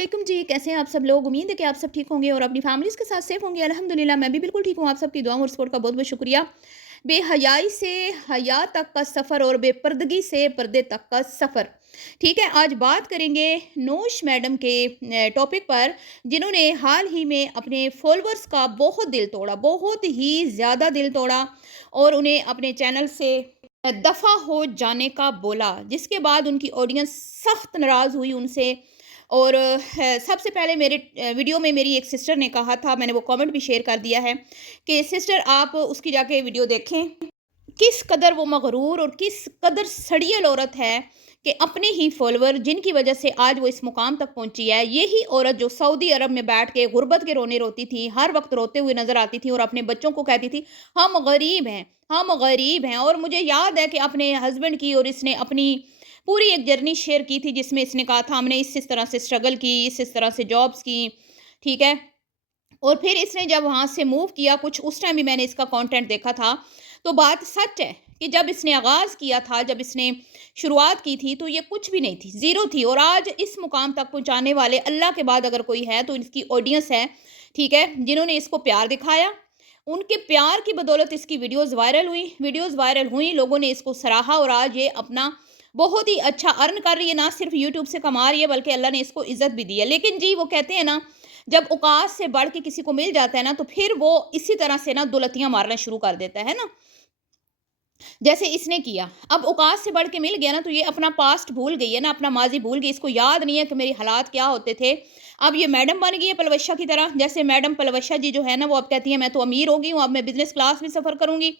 वालेकुम जी, कैसे हैं आप सब लोग? उम्मीद है कि आप सब ठीक होंगे और अपनी फैमिलीज़ के साथ सेफ होंगे। अल्हम्दुलिल्लाह मैं भी बिल्कुल ठीक हूँ। आप सबकी दुआओं और सपोर्ट का बहुत-बहुत शुक्रिया। बेहयाई से हया तक का सफ़र और बेपर्दगी से पर्दे तक का सफ़र। ठीक है, आज बात करेंगे नूश मैडम के टॉपिक पर, जिन्होंने हाल ही में अपने फॉलोअर्स का बहुत दिल तोड़ा, बहुत ही ज़्यादा दिल तोड़ा और उन्हें अपने चैनल से दफ़ा हो जाने का बोला, जिसके बाद उनकी ऑडियंस सख्त नाराज़ हुई उनसे। और सबसे पहले मेरे वीडियो में मेरी एक सिस्टर ने कहा था, मैंने वो कमेंट भी शेयर कर दिया है कि सिस्टर आप उसकी जाके वीडियो देखें, किस कदर वो मगरूर और किस कदर सड़ियल औरत है कि अपने ही फॉलोअर जिनकी वजह से आज वो इस मुकाम तक पहुंची है, यही औरत जो सऊदी अरब में बैठ के गुर्बत के रोने रोती थी, हर वक्त रोते हुए नजर आती थी और अपने बच्चों को कहती थी हम गरीब हैं, हम गरीब हैं। और मुझे याद है कि अपने हस्बैंड की और इसने अपनी पूरी एक जर्नी शेयर की थी, जिसमें इसने कहा था हमने इस तरह से स्ट्रगल की, इस तरह से जॉब्स की। ठीक है, और फिर इसने जब वहाँ से मूव किया, कुछ उस टाइम भी मैंने इसका कंटेंट देखा था, तो बात सच है कि जब इसने आगाज़ किया था, जब इसने शुरुआत की थी, तो ये कुछ भी नहीं थी, ज़ीरो थी। और आज इस मुकाम तक पहुँचाने वाले अल्लाह के बाद अगर कोई है, तो इसकी ऑडियंस है, ठीक है? जिन्होंने इसको प्यार दिखाया, उनके प्यार की बदौलत इसकी वीडियोज़ वायरल हुई, लोगों ने इसको सराहा और आज ये अपना बहुत ही अच्छा अर्न कर रही है, ना सिर्फ़ यूट्यूब से कमा रही है, बल्कि अल्लाह ने इसको इज़्ज़त भी दी है। लेकिन जी, वो कहते हैं ना, जब औकात से बढ़ के किसी को मिल जाता है ना, तो फिर वो इसी तरह से ना दुलतियाँ मारना शुरू कर देता है ना, जैसे इसने किया। अब औकात से बढ़ के मिल गया ना, तो ये अपना पास्ट भूल गई है ना, अपना माज़ी भूल गई, इसको याद नहीं है कि मेरे हालात क्या होते थे। अब ये मैडम बन गई है पलवशा की तरह, जैसे मैडम पलवशा जी जो है ना, वो अब कहती है मैं तो अमीर हो गई हूँ, अब मैं बिज़नेस क्लास में सफ़र करूँगी।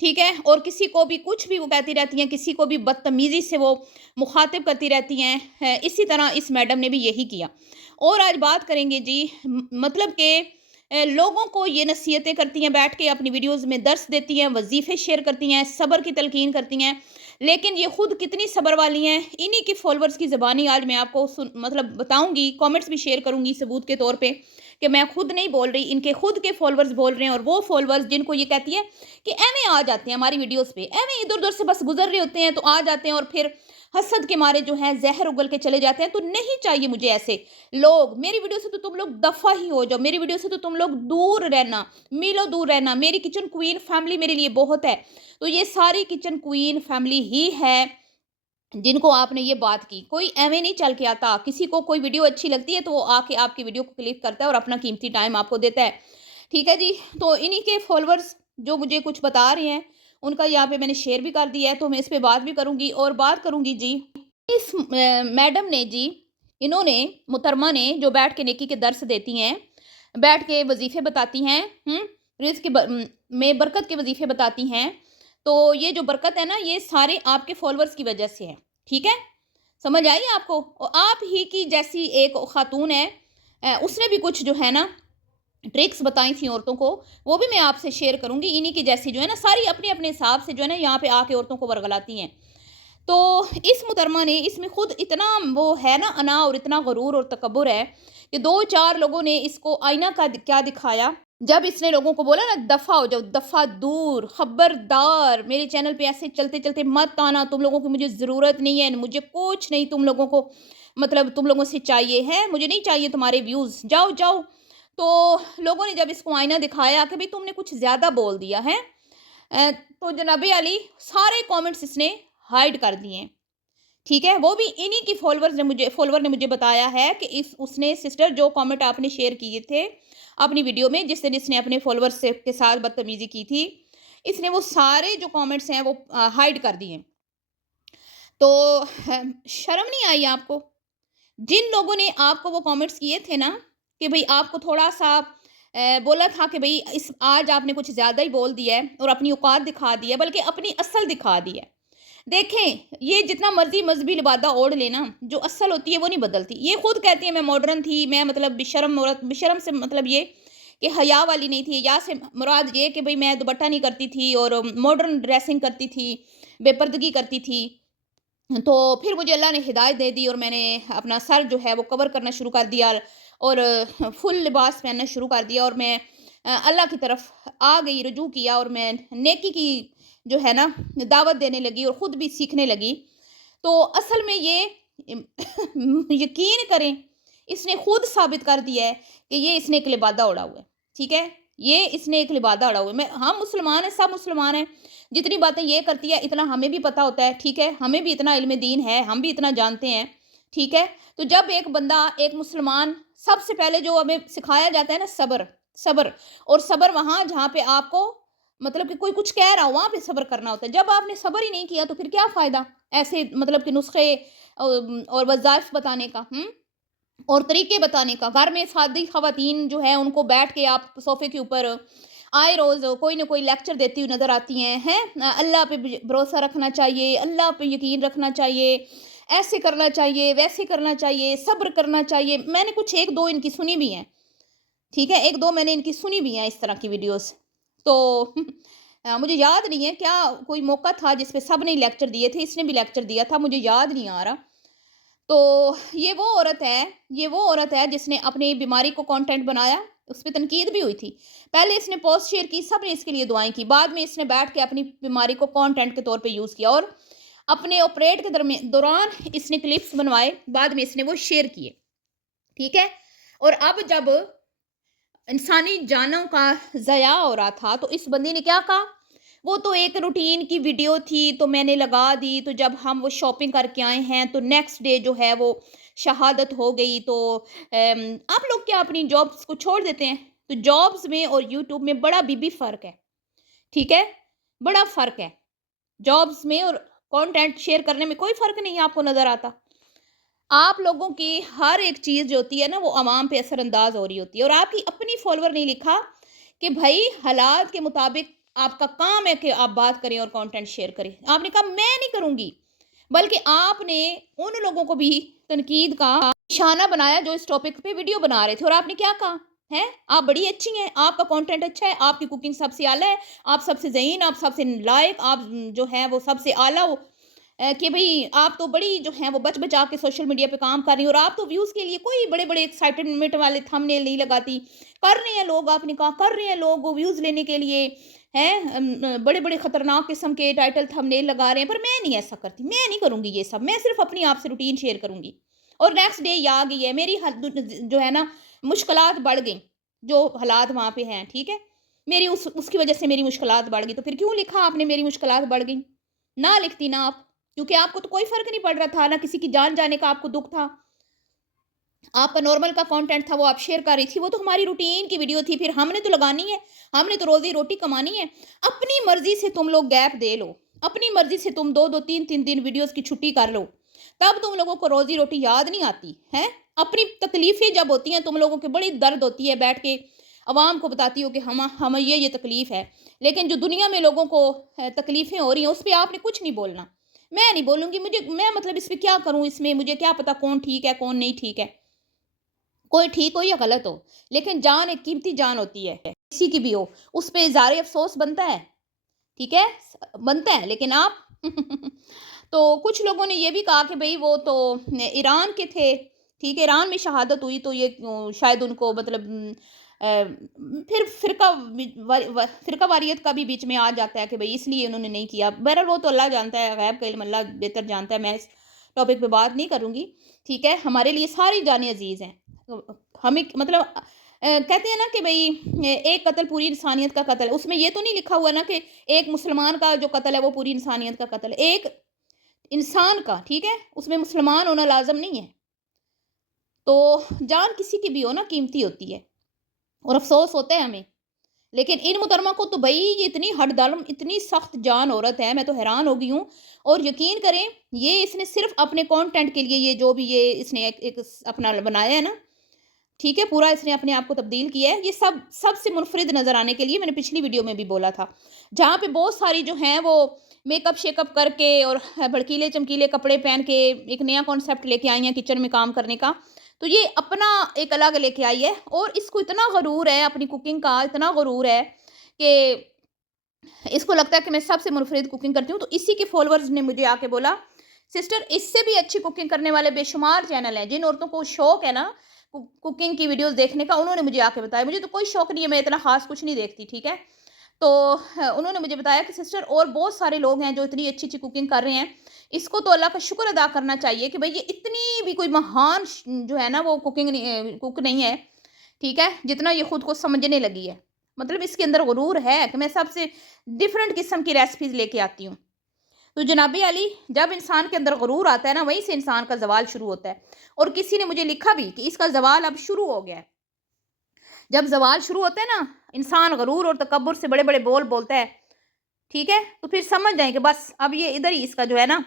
ठीक है? और किसी को भी कुछ भी वो कहती रहती हैं, किसी को भी बदतमीज़ी से वो मुखातिब करती रहती हैं। इसी तरह इस मैडम ने भी यही किया। और आज बात करेंगे जी, मतलब कि लोगों को ये नसीहतें करती हैं, बैठ के अपनी वीडियोज़ में दर्स देती हैं, वज़ीफ़े शेयर करती हैं, सब्र की तलकीन करती हैं। लेकिन ये खुद कितनी सब्र वाली हैं, इन्हीं की फ़ॉलोअर्स की ज़बानी आज मैं आपको मतलब बताऊँगी, कमेंट्स भी शेयर करूँगी सबूत के तौर पे कि मैं खुद नहीं बोल रही, इनके खुद के फ़ॉलोअर्स बोल रहे हैं। और वो फ़ॉलोअर्स जिनको ये कहती है कि एवें आ जाते हैं हमारी वीडियोज़ पे, एवें इधर-उधर से बस गुज़र रहे होते हैं, तो आ जाते हैं और फिर हसद के मारे जो है ज़हर उगल के चले जाते हैं। तो नहीं चाहिए मुझे ऐसे लोग। मेरी वीडियो से तो तुम लोग दफ़ा ही हो जाओ, मेरी वीडियो से तो तुम लोग दूर रहना, मीलों दूर रहना। मेरी किचन क्वीन फैमिली मेरे लिए बहुत है। तो ये सारी किचन क्वीन फैमिली ही है जिनको आपने ये बात की। कोई एवें नहीं चल के आता। किसी को कोई वीडियो अच्छी लगती है तो वो आके आपकी वीडियो को क्लिक करता है और अपना कीमती टाइम आपको देता है। ठीक है जी? तो इन्हीं के फॉलोअर्स जो मुझे कुछ बता रहे हैं, उनका यहाँ पे मैंने शेयर भी कर दिया है, तो मैं इस पे बात भी करूँगी और बात करूँगी जी, इस मैडम ने जी, इन्होंने, मुहतरमा ने, जो बैठ के नेकी के दर्स देती हैं, बैठ के वज़ीफ़े बताती हैं, रिज़्क़ में बरकत के वज़ीफ़े बताती हैं। तो ये जो बरकत है ना, ये सारे आपके फॉलोअर्स की वजह से है। ठीक है? समझ आई आपको? और आप ही की जैसी एक खातून है, उसने भी कुछ जो है ना ट्रिक्स बताई थी औरतों को, वो भी मैं आपसे शेयर करूँगी। इन्हीं की जैसी जो है ना, सारी अपने-अपने हिसाब से जो है ना, यहाँ पे आके औरतों को वर्गलाती हैं। तो इस मुहतरमा ने, इसमें खुद इतना वो है ना अना और इतना गरूर और तकब्बुर है कि 2-4 लोगों ने इसको आईना का क्या दिखाया। जब इसने लोगों को बोला ना दफ़ा हो जाओ, दफ़ा दूर, खबरदार मेरे चैनल पे ऐसे चलते-चलते मत आना, तुम लोगों की मुझे ज़रूरत नहीं है, मुझे कुछ नहीं तुम लोगों को, मतलब तुम लोगों से चाहिए है, मुझे नहीं चाहिए तुम्हारे व्यूज़, जाओ, जाओ। तो लोगों ने जब इसको आईना दिखाया कि भई तुमने कुछ ज़्यादा बोल दिया है, तो जनाब अली सारे कमेंट्स इसने हाइड कर दिए हैं। ठीक है? वो भी इन्हीं की फॉलोवर ने मुझे बताया है कि इस उसने सिस्टर जो कमेंट आपने शेयर किए थे अपनी वीडियो में, जिस दिन इसने अपने फॉलोवर्स से के साथ बदतमीज़ी की थी, इसने वो सारे जो कमेंट्स हैं वो हाइड कर दिए। तो शर्म नहीं आई आपको? जिन लोगों ने आपको वो कमेंट्स किए थे ना कि भई आपको थोड़ा-सा बोला था कि भई इस आज आपने कुछ ज़्यादा ही बोल दिया है और अपनी औकात दिखा दी है, बल्कि अपनी असल दिखा दी है। देखें, ये जितना मर्ज़ी मज़हबी लिबादा ओढ़ ले ना, जो असल होती है वो नहीं बदलती। ये खुद कहती है मैं मॉडर्न थी, मैं मतलब बेशर्म औरत, बेशर्म से मतलब ये कि हया वाली नहीं थी, या से मुराद ये कि भई मैं दुपट्टा नहीं करती थी और मॉडर्न ड्रेसिंग करती थी, बेपर्दगी करती थी। तो फिर मुझे अल्लाह ने हिदायत दे दी और मैंने अपना सर जो है वो कवर करना शुरू कर दिया और फुल लिबास पहनना शुरू कर दिया और मैं अल्लाह की तरफ आ गई, रुजू किया और मैं नेकी की जो है ना दावत देने लगी और ख़ुद भी सीखने लगी। तो असल में ये यकीन करें اس نے خود ثابت کر دیا ہے کہ یہ اس نے ایک لبادہ اڑا ہوا ہے، ٹھیک ہے، یہ اس نے ایک لبادہ اڑا ہوا ہے۔ ہم مسلمان ہیں، سب مسلمان ہیں، جتنی باتیں یہ کرتی ہے اتنا ہمیں بھی پتہ ہوتا ہے، ٹھیک ہے، ہمیں بھی اتنا علم دین ہے، ہم بھی اتنا جانتے ہیں، ٹھیک ہے۔ تو جب ایک بندہ، ایک مسلمان، سب سے پہلے جو ہمیں سکھایا جاتا ہے نا صبر، صبر، اور صبر وہاں جہاں پہ آپ کو مطلب کہ کوئی کچھ کہہ رہا ہو وہاں پہ صبر کرنا ہوتا ہے۔ جب آپ نے صبر ہی نہیں کیا تو پھر کیا فائدہ ایسے مطلب کہ نسخے اور وظائف بتانے کا، اور طریقے بتانے کا۔ گھر میں سادی خواتین جو ہے ان کو بیٹھ کے آپ صوفے کے اوپر آئے روز کوئی نہ کوئی لیکچر دیتی ہوئی نظر آتی ہیں، اللہ پہ بھروسہ رکھنا چاہیے، اللہ پہ یقین رکھنا چاہیے، ایسے کرنا چاہیے، ویسے کرنا چاہیے، صبر کرنا چاہیے۔ میں نے کچھ ایک دو ان کی سنی بھی ہیں، ٹھیک ہے، ایک دو میں نے ان کی سنی بھی ہیں اس طرح کی ویڈیوز۔ تو مجھے یاد نہیں ہے کیا کوئی موقع تھا جس پہ سب نے لیکچر دیے تھے، اس نے بھی لیکچر دیا تھا، مجھے یاد نہیں آ رہا۔ تو یہ وہ عورت ہے جس نے اپنی بیماری کو کانٹینٹ بنایا، اس پہ تنقید بھی ہوئی تھی۔ پہلے اس نے پوسٹ شیئر کی، سب نے اس کے لیے دعائیں کی، بعد میں اس نے بیٹھ کے اپنی بیماری کو کانٹینٹ کے طور پہ یوز کیا، اور اپنے آپریٹ کے دوران اس نے کلپس بنوائے، بعد میں اس نے وہ شیئر کیے، ٹھیک ہے۔ اور اب جب انسانی جانوں کا ضیاع ہو رہا تھا تو اس بندی نے کیا کہا، وہ تو ایک روٹین کی ویڈیو تھی تو میں نے لگا دی، تو جب ہم وہ شاپنگ کر کے آئے ہیں تو نیکسٹ ڈے جو ہے وہ شہادت ہو گئی، تو آپ لوگ کیا اپنی جابس کو چھوڑ دیتے ہیں؟ تو جابس میں اور یوٹیوب میں بڑا بھی فرق ہے، ٹھیک ہے، بڑا فرق ہے۔ جابس میں اور کانٹینٹ شیئر کرنے میں کوئی فرق نہیں آپ کو نظر آتا۔ آپ لوگوں کی ہر ایک چیز جو ہوتی ہے نا وہ عوام پہ اثر انداز ہو رہی ہوتی ہے، اور آپ کی اپنی فالوور نے لکھا کہ بھائی حالات کے مطابق آپ کا کام ہے کہ آپ بات کریں اور کانٹینٹ شیئر کریں۔ آپ نے کہا میں نہیں کروں گی، بلکہ آپ نے ان لوگوں کو بھی تنقید کا نشانہ بنایا جو اس ٹاپک پہ ویڈیو بنا رہے تھے، اور آپ نے کیا کہا ہے، آپ بڑی اچھی ہیں، آپ کا کانٹینٹ اچھا ہے، آپ کی کوکنگ سب سے اعلیٰ ہے، آپ سب سے ذہین، آپ سب سے لائق، آپ جو ہیں وہ سب سے اعلیٰ ہو، کہ بھئی آپ تو بڑی جو ہیں وہ بچ بچا کے سوشل میڈیا پہ کام کر رہی ہیں، اور آپ تو ویوز کے لیے کوئی بڑے بڑے ایکسائٹمنٹ والے تھم نیل نہیں لگاتی، کر رہے ہیں لوگ، آپ نے کہا کر رہے ہیں لوگ وہ ویوز لینے کے لیے ہیں، بڑے بڑے خطرناک قسم کے ٹائٹل تھم نیل لگا رہے ہیں، پر میں نہیں ایسا کرتی، میں نہیں کروں گی یہ سب، میں صرف اپنی آپ سے روٹین شیئر کروں گی۔ اور نیکسٹ ڈے یہ آ گئی ہے، میری جو ہے نا مشکلات بڑھ گئیں، جو حالات وہاں پہ ہیں، ٹھیک ہے، میری اس کی وجہ سے میری مشکلات بڑھ گئی، تو پھر کیوں لکھا آپ نے میری مشکلات بڑھ گئیں؟ نہ لکھتی نا آپ، کیونکہ آپ کو تو کوئی فرق نہیں پڑ رہا تھا، نہ کسی کی جان جانے کا آپ کو دکھ تھا، آپ کا نارمل کا کانٹینٹ تھا وہ آپ شیئر کر رہی تھی، وہ تو ہماری روٹین کی ویڈیو تھی، پھر ہم نے تو لگانی ہے، ہم نے تو روزی روٹی کمانی ہے۔ اپنی مرضی سے تم لوگ گیپ دے لو، اپنی مرضی سے تم دو تین دن ویڈیوز کی چھٹی کر لو، تب تم لوگوں کو روزی روٹی یاد نہیں آتی ہے۔ اپنی تکلیفیں جب ہوتی ہیں تم لوگوں کی بڑی درد ہوتی ہے، بیٹھ کے عوام کو بتاتی ہو کہ ہمیں یہ تکلیف ہے، لیکن جو دنیا میں لوگوں کو تکلیفیں ہو رہی ہیں اس پہ آپ نے کچھ نہیں بولنا۔ میں نہیں بولوں گی، میں مطلب اس پہ کیا کروں، اس میں مجھے کیا پتا کون ٹھیک ہے کون نہیں ٹھیک ہے، کوئی ٹھیک ہو یا غلط ہو، لیکن جان ایک قیمتی جان ہوتی ہے، کسی کی بھی ہو، اس پہ اظہار افسوس بنتا ہے، ٹھیک ہے، بنتا ہے، لیکن آپ تو کچھ لوگوں نے یہ بھی کہا کہ بھئی وہ تو ایران کے تھے، ٹھیک ہے، ایران میں شہادت ہوئی تو یہ شاید ان کو مطلب پھر فرقہ واریت کا بھی بیچ میں آ جاتا ہے کہ بھئی اس لیے انہوں نے نہیں کیا، بہرحال وہ تو اللہ جانتا ہے، غیب کا علم اللہ بہتر جانتا ہے، میں اس ٹاپک پہ بات نہیں کروں گی، ٹھیک ہے، ہمارے لیے ساری جانیں عزیز ہیں، ہمیں مطلب کہتے ہیں نا کہ بھئی ایک قتل پوری انسانیت کا قتل ہے، اس میں یہ تو نہیں لکھا ہوا نا کہ ایک مسلمان کا جو قتل ہے وہ پوری انسانیت کا قتل ہے، ایک انسان کا، ٹھیک ہے، اس میں مسلمان ہونا لازم نہیں ہے، تو جان کسی کی بھی ہو نا قیمتی ہوتی ہے، اور افسوس ہوتا ہے ہمیں، لیکن ان محترمہ کو تو بھائی یہ اتنی ہٹ دلم اتنی سخت جان عورت ہے، میں تو حیران ہو گئی ہوں، اور یقین کریں یہ اس نے صرف اپنے کانٹینٹ کے لیے یہ جو بھی یہ اس نے ایک اپنا بنایا ہے نا، ٹھیک ہے، پورا اس نے اپنے آپ کو تبدیل کیا ہے، یہ سب سے منفرد نظر آنے کے لیے میں نے پچھلی ویڈیو میں بھی بولا تھا، جہاں پہ بہت ساری جو ہیں وہ میک اپ شیک اپ کر کے اور بھڑکیلے چمکیلے کپڑے پہن کے ایک نیا کانسیپٹ لے کے آئی ہیں کچن میں کام کرنے کا، تو یہ اپنا ایک الگ لے کے آئی ہے، اور اس کو اتنا غرور ہے اپنی کوکنگ کا، اتنا غرور ہے کہ اس کو لگتا ہے کہ میں سب سے منفرد کوکنگ کرتی ہوں، تو اسی کے فالورز نے مجھے آ کے بولا سسٹر اس سے بھی اچھی کوکنگ کرنے والے بے شمار چینل ہیں، جن عورتوں کو شوق ہے نا کوکنگ کی ویڈیوز دیکھنے کا، انہوں نے مجھے آ کے بتایا، مجھے تو کوئی شوق نہیں ہے، میں اتنا خاص کچھ نہیں دیکھتی، ٹھیک ہے، تو انہوں نے مجھے بتایا کہ سسٹر اور بہت سارے لوگ ہیں جو اتنی اچھی اچھی کوکنگ کر رہے ہیں، इसको तो अल्लाह का शुक्र अदा करना चाहिए कि भाई ये इतनी भी कोई महान जो है ना वो कुक नहीं है, ठीक है, जितना ये खुद को समझने लगी है। मतलब इसके अंदर गुरूर है कि मैं सबसे डिफरेंट किस्म की रेसिपीज लेके आती हूँ। तो जनाबी अली, जब इंसान के अंदर गुरूर आता है ना, वहीं से इंसान का ज़वाल शुरू होता है। और किसी ने मुझे लिखा भी कि इसका ज़वाल अब शुरू हो गया है। जब ज़वाल शुरू होता है ना, इंसान गुरूर और तकब्बुर से बड़े बड़े बोल बोलता है, ठीक है, तो फिर समझ जाए कि बस अब ये इधर ही इसका जो है ना,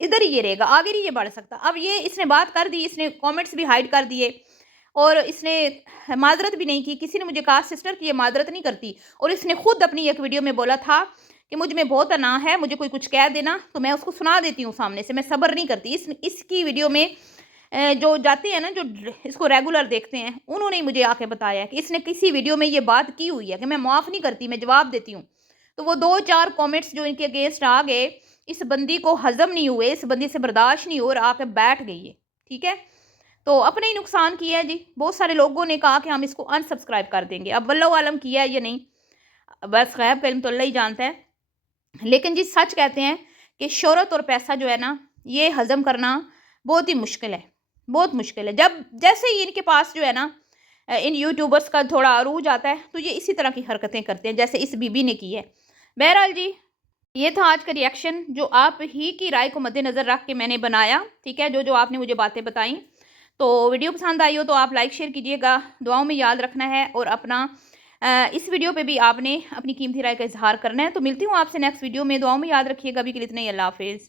इधर ही ये रहेगा, आगे नहीं ये बढ़ सकता। अब ये इसने बात कर दी, इसने कमेंट्स भी हाइड कर दिए और इसने माजरत भी नहीं की। किसी ने मुझे कहा सिस्टर कि ये माजरत नहीं करती, और इसने खुद अपनी एक वीडियो में बोला था कि मुझ में बहुत अना है, मुझे कोई कुछ कह देना तो मैं उसको सुना देती हूँ सामने से, मैं सब्र नहीं करती। इसकी वीडियो में जो जाते हैं ना, जो इसको रेगुलर देखते हैं, उन्होंने ही मुझे आके बताया कि इसने किसी वीडियो में ये बात की हुई है कि मैं माफ़ नहीं करती, मैं जवाब देती हूँ। तो वो 2-4 कमेंट्स जो इनके अगेंस्ट आ गए, इस बंदी को हजम नहीं हुए, इस बंदी से बर्दाश्त नहीं हो और आके बैठ गई है, ठीक है। तो अपने ही नुकसान किया है जी। बहुत सारे लोगों ने कहा कि हम इसको अनसब्सक्राइब कर देंगे, अब वल्लाहु आलम किया है या नहीं, बस गैब का इल्म तो अल्लाह ही जानता है। लेकिन जी सच कहते हैं कि शोहरत और पैसा जो है ना, ये हजम करना बहुत ही मुश्किल है, बहुत मुश्किल है। जब जैसे ही इनके पास जो है ना, इन यूट्यूबर्स का थोड़ा अरूज आता है, तो ये इसी तरह की हरकतें करते हैं जैसे इस बीबी ने की है। बहरहाल जी, ये था आज का रिएक्शन जो आप ही की राय को मद्देनज़र रख के मैंने बनाया, ठीक है, जो जो आपने मुझे बातें बताई। तो वीडियो पसंद आई हो तो आप लाइक शेयर कीजिएगा, दुआओं में याद रखना है, और अपना इस वीडियो पे भी आपने अपनी कीमती राय का इजहार करना है। तो मिलती हूँ आपसे नेक्स्ट वीडियो में, दुआओं में याद रखिएगा। अभी के लिए इतना ही, अल्लाह हाफिज़।